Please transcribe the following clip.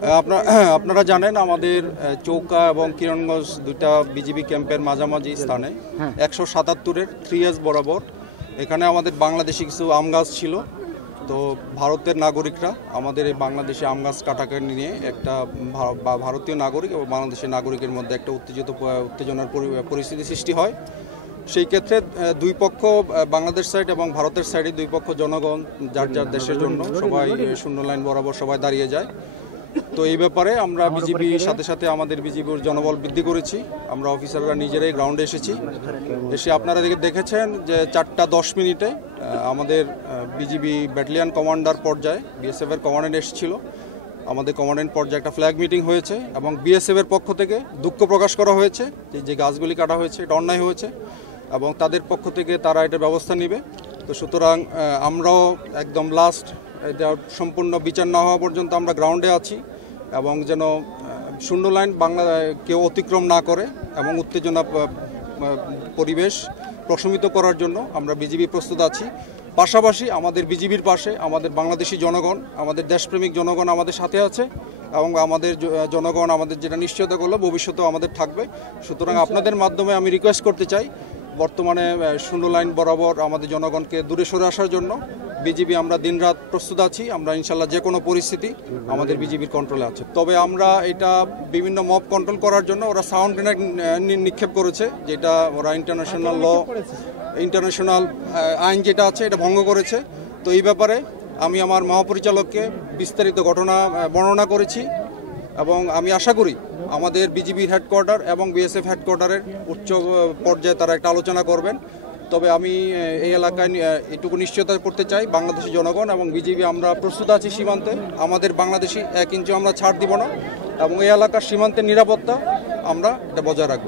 আপনারা জানেন আমাদের চৌকা এবং কিরণগঞ্জ দুইটা বিজিবি ক্যাম্পের মাঝামাঝি স্থানে 177-এর 3S বরাবর এখানে আমাদের বাংলাদেশি কিছু আম গাছ ছিল। তো ভারতের নাগরিকরা আমাদের এই বাংলাদেশি আম গাছ কাটাকে নিয়ে একটা ভারতীয় নাগরিক এবং বাংলাদেশের নাগরিকের মধ্যে একটা উত্তেজনার পরিস্থিতি সৃষ্টি হয়। সেই ক্ষেত্রে দুই পক্ষ, বাংলাদেশ সাইড এবং ভারতের সাইডে দুই পক্ষ জনগণ যার যার দেশের জন্য সবাই শূন্য লাইন বরাবর সবাই দাঁড়িয়ে যায়। তো এই ব্যাপারে আমরা বিজিবির সাথে সাথে আমাদের বিজিবির জনবল বৃদ্ধি করেছি। আমরা অফিসাররা নিজেরাই গ্রাউন্ডে এসে আপনারা দেখেছেন যে 4:10 আমাদের বিজিবি ব্যাটালিয়ন কমান্ডার পর্যায়ে বিএসএফ এর কমান্ডেন্ট এসেছিল। আমাদের কমান্ডেন্ট পর্যায়ে একটা ফ্ল্যাগ মিটিং হয়েছে এবং বিএসএফ এর পক্ষ থেকে দুঃখ প্রকাশ করা হয়েছে যে গাছগুলি কাটা হয়েছে এটা অন্যায় হয়েছে এবং তাদের পক্ষ থেকে তারা এটা ব্যবস্থা নেবে। তো সুতরাং আমরাও একদম লাস্ট সম্পূর্ণ বিচার না হওয়া পর্যন্ত আমরা গ্রাউন্ডে আছি এবং যেন শূন্য লাইন কেউ অতিক্রম না করে এবং উত্তেজনা পরিবেশ প্রশমিত করার জন্য আমরা বিজিবি প্রস্তুত আছি। পাশাপাশি আমাদের বিজিবির পাশে আমাদের বাংলাদেশি জনগণ, আমাদের দেশপ্রেমিক জনগণ আমাদের সাথে আছে এবং আমাদের জনগণ আমাদের যেটা নিশ্চয়তা করলো ভবিষ্যতেও আমাদের থাকবে। সুতরাং আপনাদের মাধ্যমে আমি রিকোয়েস্ট করতে চাই, বর্তমানে শূন্য লাইন বরাবর আমাদের জনগণকে দূরে সরে আসার জন্য বিজিবি আমরা দিনরাত প্রস্তুত আছি। আমরা ইনশাল্লাহ যে কোনো পরিস্থিতি আমাদের বিজিবির কন্ট্রোলে আছে। তবে আমরা এটা বিভিন্ন মব কন্ট্রোল করার জন্য ওরা সাউন্ড গ্রেনেড নিক্ষেপ করেছে, যেটা ওরা ইন্টারন্যাশনাল আইন যেটা আছে এটা ভঙ্গ করেছে। তো এই ব্যাপারে আমি আমার মহাপরিচালককে বিস্তারিত ঘটনা বর্ণনা করেছি এবং আমি আশা করি আমাদের বিজিবি হেডকোয়ার্টার এবং বিএসএফ হেডকোয়ার্টারের উচ্চ পর্যায়ে তারা একটা আলোচনা করবেন। তবে আমি এই এলাকায় এটুকু নিশ্চয়তা করতে চাই, বাংলাদেশি জনগণ এবং বিজিবি আমরা প্রস্তুত আছি সীমান্তে। আমাদের বাংলাদেশি 1 ইঞ্চি আমরা ছাড় দিব না এবং এই এলাকার সীমান্তের নিরাপত্তা আমরা এটা বজায় রাখব।